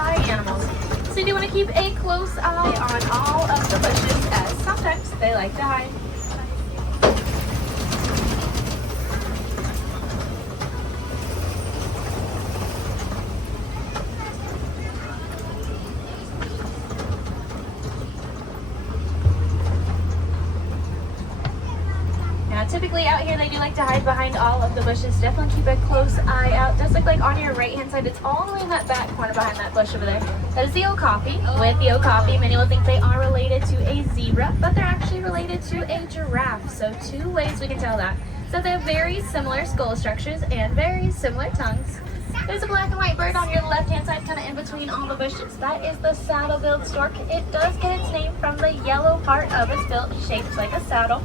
shy animals. So you do want to keep a close eye on all of the bushes, as sometimes they like to hide. Typically out here they do like to hide behind all of the bushes. Definitely keep a close eye out. Does look like on your right hand side, it's all the way in that back corner behind that bush over there. That is the okapi. With the okapi, many will think they are related to a zebra, but they're actually related to a giraffe. So two ways we can tell that. So they have very similar skull structures and very similar tongues. There's a black and white bird on your left hand side, kind of in between all the bushes. That is the saddle-billed stork. It does get its name from the yellow part of its bill, shaped like a saddle.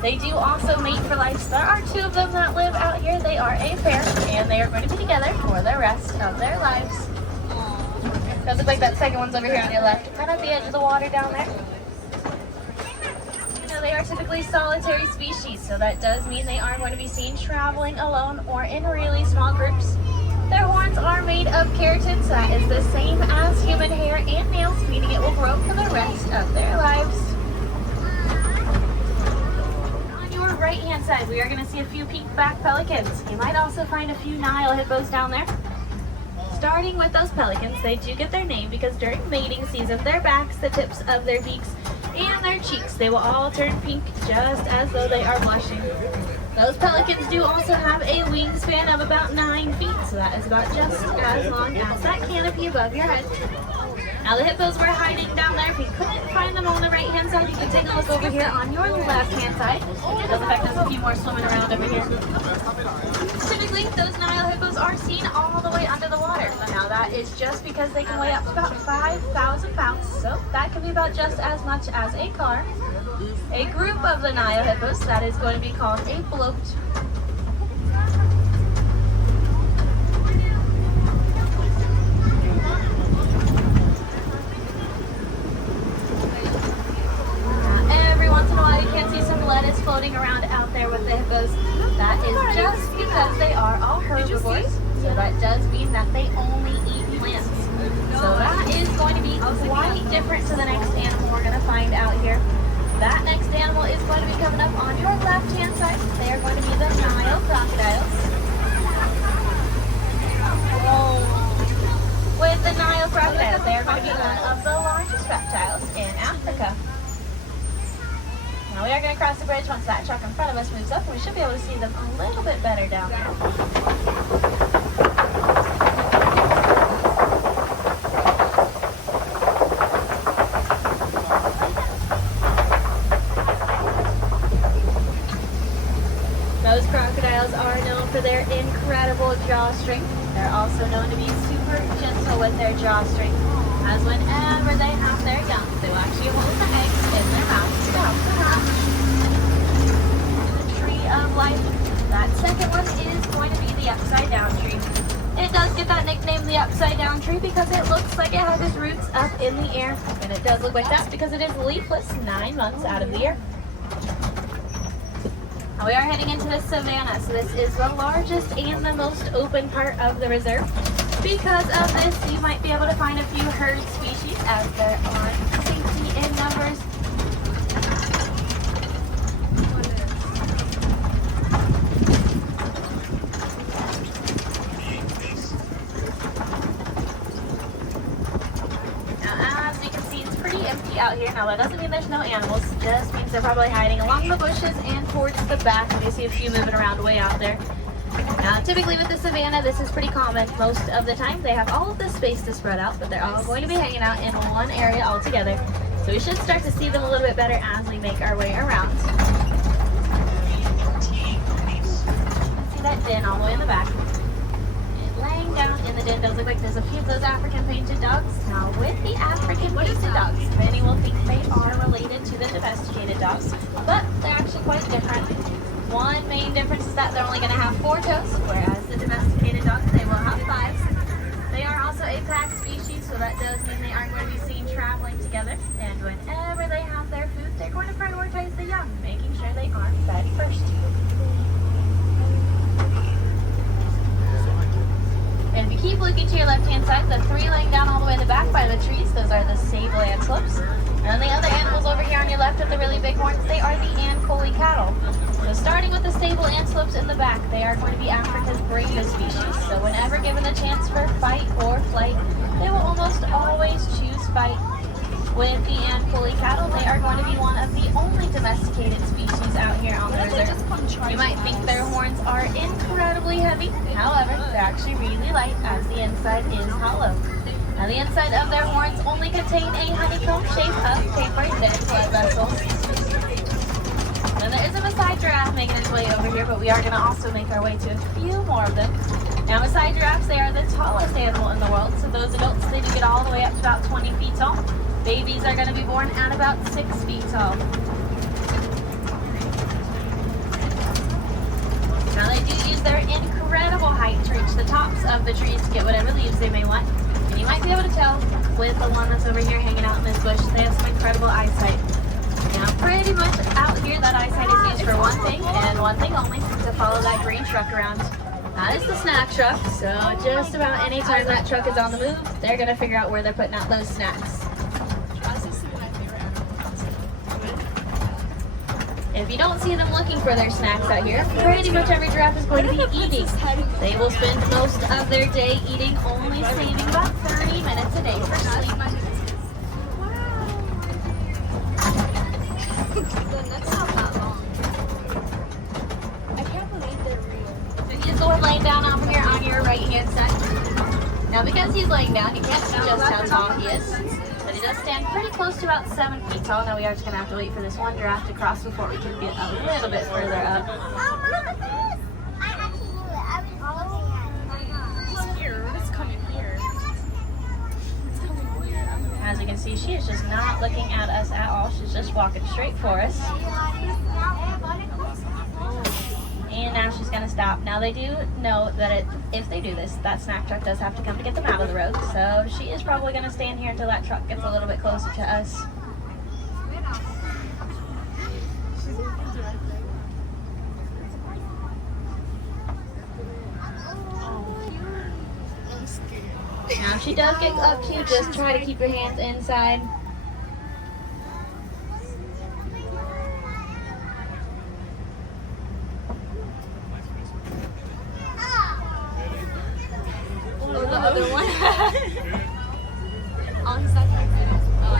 They do also mate for life. So there are two of them that live out here. They are a pair, and they are going to be together for the rest of their lives. Does look like that second one's over here on your left, kind of at the edge of the water down there. You know, they are typically solitary species, so that does mean they are going to be seen traveling alone or in really small groups. Their horns are made of keratin, so that is the same as human hair and nails, meaning it will grow for the rest of their lives. Right hand side, we are going to see a few pink-backed pelicans. You might also find a few Nile hippos down there. Starting with those pelicans, they do get their name because during mating season, their backs, the tips of their beaks, and their cheeks, they will all turn pink just as though they are blushing. Those pelicans do also have a wingspan of about 9 feet, so that is about just as long as that canopy above your head. Now the hippos were hiding down there. If you couldn't find them on the right hand side, you can take a look over here on your left hand side. It does affect there's a few more swimming around over here. Typically, those Nile hippos are seen all the way under the water. Now that is just because they can weigh up to about 5,000 pounds, so that can be about just as much as a car. A group of the Nile hippos, that is going to be called a float. Lettuce floating around out there with the hippos. That is just because they are all herbivores, so that does mean that they only eat plants. So that is going to be quite different to the next animal we're going to find out here. That next animal is going to be coming up on your left hand side. They are going to be the Nile crocodiles. With the Nile crocodiles, they are going to be one of the largest reptiles in Africa. Now we are going to cross the bridge once that truck in front of us moves up, and we should be able to see them a little bit better down there. Those crocodiles are known for their incredible jaw strength. They're also known to be super gentle with their jaw strength, as whenever they have their young, they will actually hold the eggs in their mouths to help them hatch. The tree of life. That second one is going to be the upside down tree. It does get that nickname, the upside down tree, because it looks like it has its roots up in the air. And it does look like that because it is leafless 9 months out of the year. Now we are heading into the savanna, so this is the largest and the most open part of the reserve. Because of this, you might be able to find a few herd species, as there are safety in numbers. Now, as we can see, it's pretty empty out here. Now, that doesn't mean there's no animals. It just means they're probably hiding along the bushes and towards the back. You see a few moving around way out there. Now, typically with the savanna, this is pretty common. Most of the time, they have all of this space to spread out, but they're all going to be hanging out in one area all together. So we should start to see them a little bit better as we make our way around. See that den all the way in the back. And laying down in the den does look like there's a few of those African painted dogs. Now, with the African painted dogs, many will think they are related to the domesticated dogs, but they're actually quite different. One main difference is that they're only going to have 4 toes, whereas the domesticated dogs, they will have 5. They are also a pack species, so that does mean they are going to be seen traveling together. And whenever they have their food, they're going to prioritize the young, making sure they are fed first. And if you keep looking to your left-hand side, the 3 laying down all the way the trees, those are the sable antelopes. And then the other animals over here on your left with the really big horns, they are the Ankole cattle. So starting with the sable antelopes in the back, they are going to be Africa's bravest species. So whenever given a chance for fight or flight, they will almost always choose fight. With the Ankole cattle, they are going to be one of the only domesticated species out here on the reserve. You might think their horns are incredibly heavy, however, they're actually really light as the inside is hollow. Now the inside of their horns only contain a honeycomb shape of tapered dead blood vessels. Now there is a Maasai giraffe making its way over here, but we are going to also make our way to a few more of them. Now Maasai giraffes, they are the tallest animal in the world, so those adults, they do get all the way up to about 20 feet tall. Babies are going to be born at about 6 feet tall. Now they do use their incredible height to reach the tops of the trees to get whatever leaves they may want. And you might be able to tell with the one that's over here hanging out in this bush, they have some incredible eyesight. Now pretty much out here that eyesight is used for one thing and one thing only, to follow that green truck around. That is the snack truck, so just about any time that truck is on the move, they're going to figure out where they're putting out those snacks. If you don't see them looking for their snacks out here, pretty much every giraffe is going to be eating. They will spend most of their day eating, only saving about 30 minutes a day for sleep. That's not that long. I can't believe they're real. So you just go ahead laying down over here on your right hand side. Now because he's laying down, you can't see just how tall he is. But he does stand pretty close to about 7 feet tall. Now we are just going to have to wait for this one giraffe to cross before we can get a little bit further up. Look at this! I actually knew it. I was looking at it. It's here. It's coming here. It's coming here. As you can see, she is just not looking at us at all. She's just walking straight for us. And now she's going to stop. Now they do know that if they do this, that snack truck does have to come to get them out of the road. So she is probably going to stand here until that truck gets a little bit closer to us. Now if she does get up to you, just try to keep your hands inside. The other one. On second. Oh,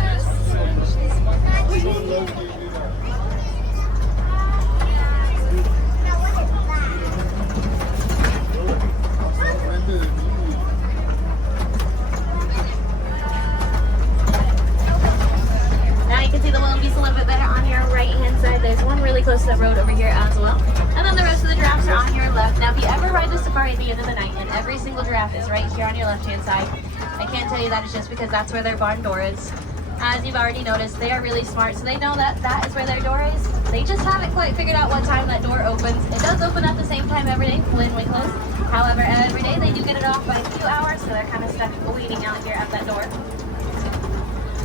Now you can see the wildebeest a little bit better on your right hand side. There's one really close to the road over here as well. And then the rest of the giraffes are on your left. Now if you ever ride the safari at the end of the night and every single giraffe is right here on your left hand side, I can't tell you that is just because that's where their barn door is. As you've already noticed, they are really smart, so they know that that is where their door is. They just haven't quite figured out what time that door opens. It does open at the same time every day when we close. However, every day they do get it off by a few hours, so they're kind of stuck waiting out here at that door.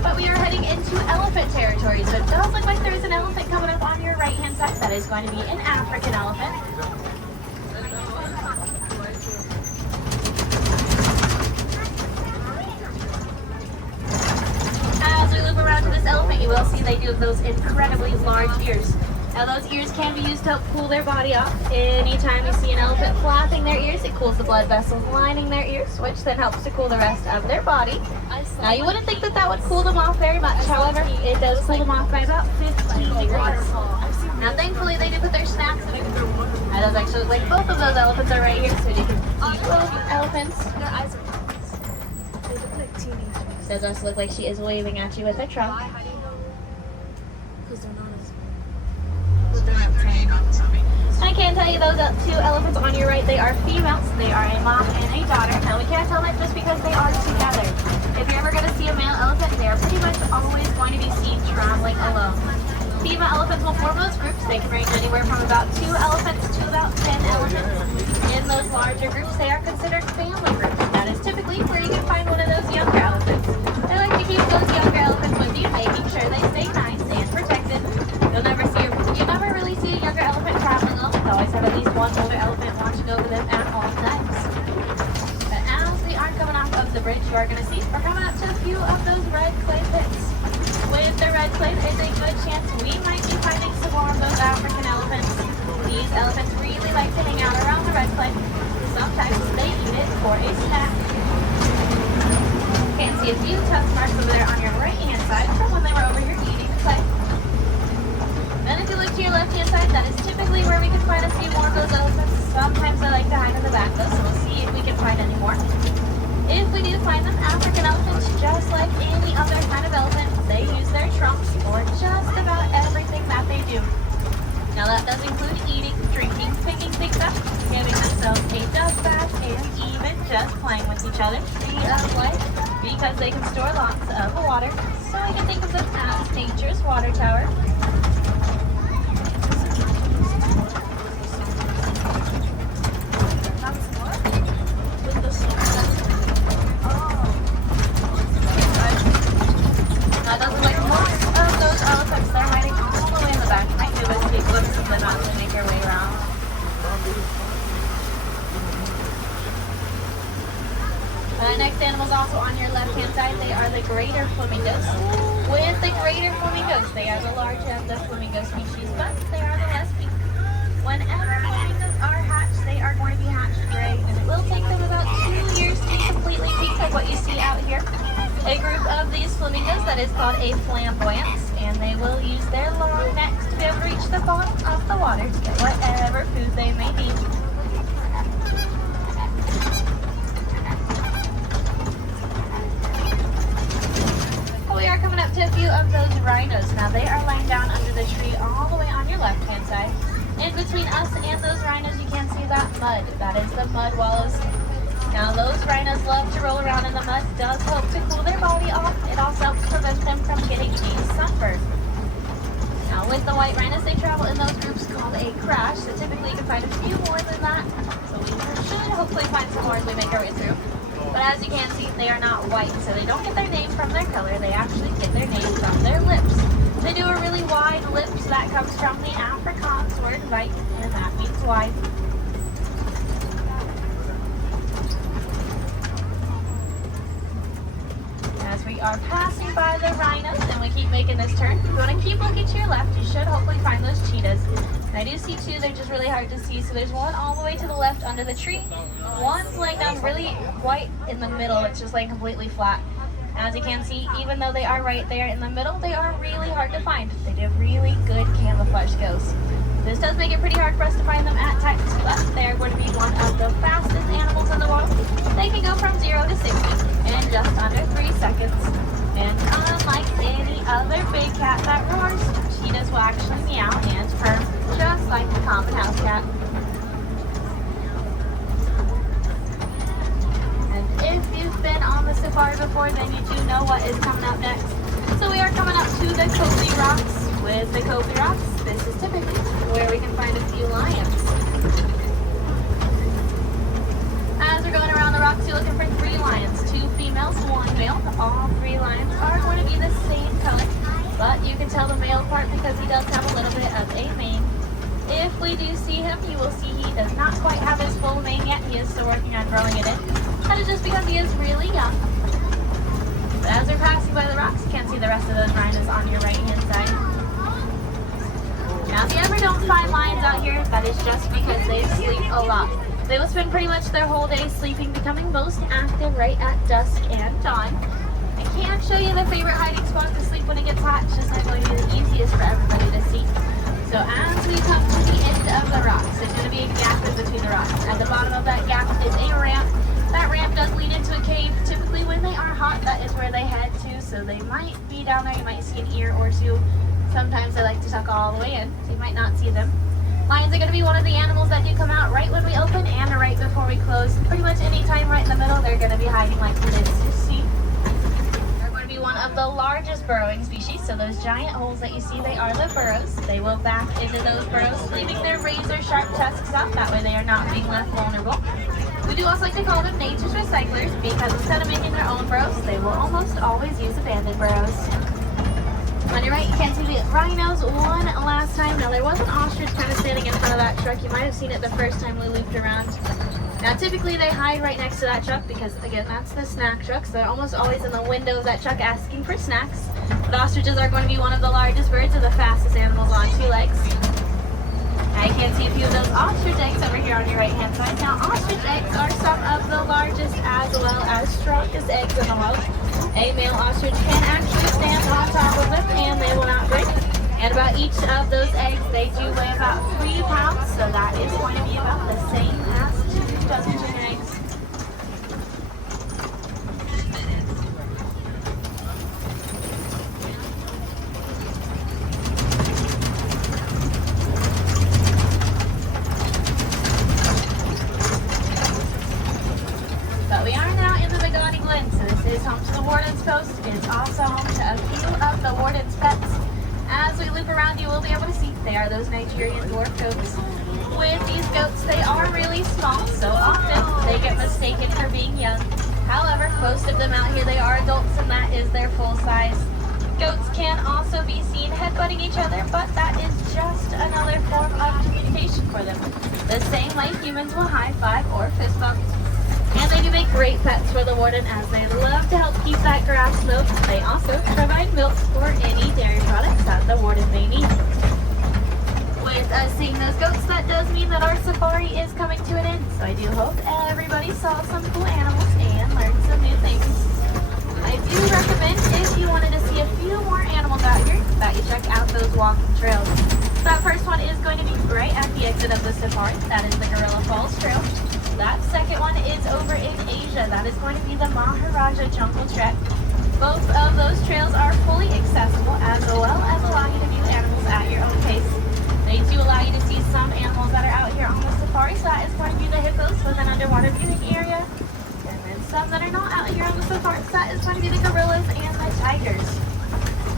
But we are heading into elephant territory, so it does look like there is an elephant coming up on your right hand side. That is going to be an African elephant. As we loop around to this elephant, you will see they do have those incredibly large ears. Now those ears can be used to help cool their body off. Anytime you see an elephant flapping their ears, it cools the blood vessels lining their ears, which then helps to cool the rest of their body. Now you wouldn't think that that would cool them off very much, however, it does cool them off by about 15 degrees. Now thankfully they do put their snacks in it. That does actually look like both of those elephants are right here, so you can see both elephants. their eyes are closed. They look like teenagers. Does also look like she is waving at you with her trunk. Why? How do you know? Because they're not as... I can tell you those two elephants on your right, they are females. They are a mom and a daughter. Now we can't tell that just because they are together. If you're ever going to see a male elephant, they are pretty much always going to be seen traveling alone. Female elephants will form those groups. They can range anywhere from about 2 elephants to about 10 elephants. In those larger groups, they are considered family groups. That is typically where you can find one of those younger elephants. They like to keep those younger elephants with you, making sure they stay nice and protected. You never really see a younger elephant traveling alone. They always have at least one older elephant watching over them at all times. But as we are coming off of the bridge, you are going to see see, we're coming up to a few of those red clay pits. With the red clay, there's a good chance we might be finding some more of those African elephants. These elephants really like to hang out around the red clay. Sometimes they eat it for a snack. You can see a few tusk marks over there on your right-hand side from when they were over here eating the clay. Then if you look to your left-hand side, that is typically where we can find a few more of those elephants. Sometimes they like to hide in the back though, so we'll see if we can find any more. If we do find them, African elephants, just like any other kind of elephant, they use their trunks for just about everything that they do. Now that does include eating, drinking, picking things up, giving themselves a dust bath, and even just playing with each other, free of life, because they can store lots of water. So we can think of them as nature's water tower. Next animals also on your left-hand side, they are the greater flamingos. With the greater flamingos, they are the larger of the flamingo species, but they are the less pink. Whenever flamingos are hatched, they are going to be hatched gray, and it will take them about 2 years to be completely pink, like what you see out here. A group of these flamingos that is called a flamboyance, and they will use their long necks to be able to reach the bottom of the water to get whatever food they may need. We are coming up to a few of those rhinos. Now they are laying down under the tree all the way on your left-hand side. In between us and those rhinos, you can see that mud. That is the mud wallows. Now those rhinos love to roll around in the mud. Does help to cool their body off. It also helps prevent them from getting a sunburn. Now with the white rhinos, they travel in those groups called a crash. So typically you can find a few more than that. So we should hopefully find some more as we make our way through. But as you can see, they are not white, so they don't get their name from their color. They actually get their name from their lips. They do a really wide lips. That comes from the Afrikaans word white, and that means wide. As we are passing by the rhinos, and we keep making this turn, if you want to keep looking to your left, you should hopefully find those cheetahs. And I do see two, they're just really hard to see. So there's one all the way to the left under the tree. One's laying down really white in the middle. It's just laying completely flat. As you can see, even though they are right there in the middle, they are really hard to find. They do really good camouflage skills. This does make it pretty hard for us to find them at times, but they're going to be one of the fastest animals in the world. They can go from 0 to 60 in just under 3 seconds. And unlike any other big cat that roars, cheetahs will actually meow and purr, just like the common house cat. And if you've been on the safari before, then you do know what is coming up next. So we are coming up to the Kobe Rocks. With the Kobe Rocks, this is typically where we can find a few lions. As we're going around the rocks, you're looking for 3 lions, 2 females, 1 male. All 3 lions are going to be the same color, but you can tell the male apart because he does have a little bit of a mane. If we do see him, you will see he does not quite have his full mane yet. He is still working on growing it in. That is just because he is really young. But as we're passing by the rocks, you can't see the rest of those rhinos on your right-hand side. Now, if you ever don't find lions out here, that is just because they sleep a lot. They will spend pretty much their whole day sleeping, becoming most active right at dusk and dawn. I can't show you their favorite hiding spot to sleep when it gets hot. It's just not going to be the easiest for everybody to see. So as we come to the end of the rocks, there's going to be a gap in between the rocks. At the bottom of that gap is a ramp. That ramp does lead into a cave. Typically when they are hot, that is where they head to. So they might be down there. You might see an ear or two. Sometimes they like to tuck all the way in, so you might not see them. Lions are going to be one of the animals that do come out right when we open and right before we close. Pretty much any time right in the middle, they're going to be hiding like this. You see? They're going to be one of the largest burrowing species, so those giant holes that you see, they are the burrows. They will back into those burrows, leaving their razor-sharp tusks out. That way they are not being left vulnerable. We do also like to call them nature's recyclers because instead of making their own burrows, they will almost always use abandoned burrows. On your right, you can see the rhinos one last time. Now, there was an ostrich kind of standing in front of that truck. You might have seen it the first time we looped around. Now typically they hide right next to that truck because again, that's the snack truck. So they're almost always in the window of that truck asking for snacks. But ostriches are going to be one of the largest birds and the fastest animals on 2 legs. Now you can see a few of those ostrich eggs over here on your right hand side. Now ostrich eggs are some of the largest as well as strongest eggs in the world. A male ostrich can actually stand on top of them and they will not break. And about each of those eggs, they do weigh about 3 pounds, so that is going to be about the same as 2 dozen chicken eggs. But we are now in the Magani Glen, so this is home to the Warden's Post. It's also home to a few of the Warden's pets. As we loop around, you will be able to see they are those Nigerian dwarf goats. With these goats, they are really small, so often they get mistaken for being young. However, most of them out here, they are adults, and that is their full size. Goats can also be seen headbutting each other, but that is just another form of communication for them. The same way humans will high five or fist bump. And they do make great pets for the Warden as they love to help keep that grass milk. They also provide milk for any dairy products that the Warden may need. With us seeing those goats, that does mean that our safari is coming to an end. So I do hope everybody saw some cool animals and learned some new things. I do recommend, if you wanted to see a few more animals out here, that you check out those walking trails. That first one is going to be right at the exit of the safari. That is the Gorilla Falls Trail. That second one is over in Asia. That is going to be the Maharaja Jungle Trek. Both of those trails are fully accessible as well as allow you to view animals at your own pace. They do allow you to see some animals that are out here on the safari. So that is going to be the hippos with an underwater viewing area. And then some that are not out here on the safari. So that is going to be the gorillas and the tigers.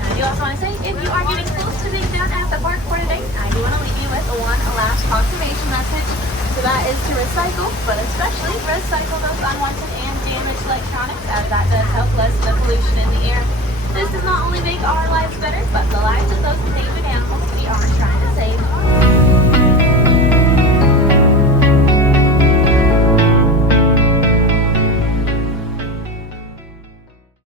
Now I do also want to say, if you are getting close to being done at the park for today, I do want to leave you with one last conservation message. So that is to recycle, but especially recycle those unwanted and damaged electronics, as that does help lessen the pollution in the air. This does not only make our lives better, but the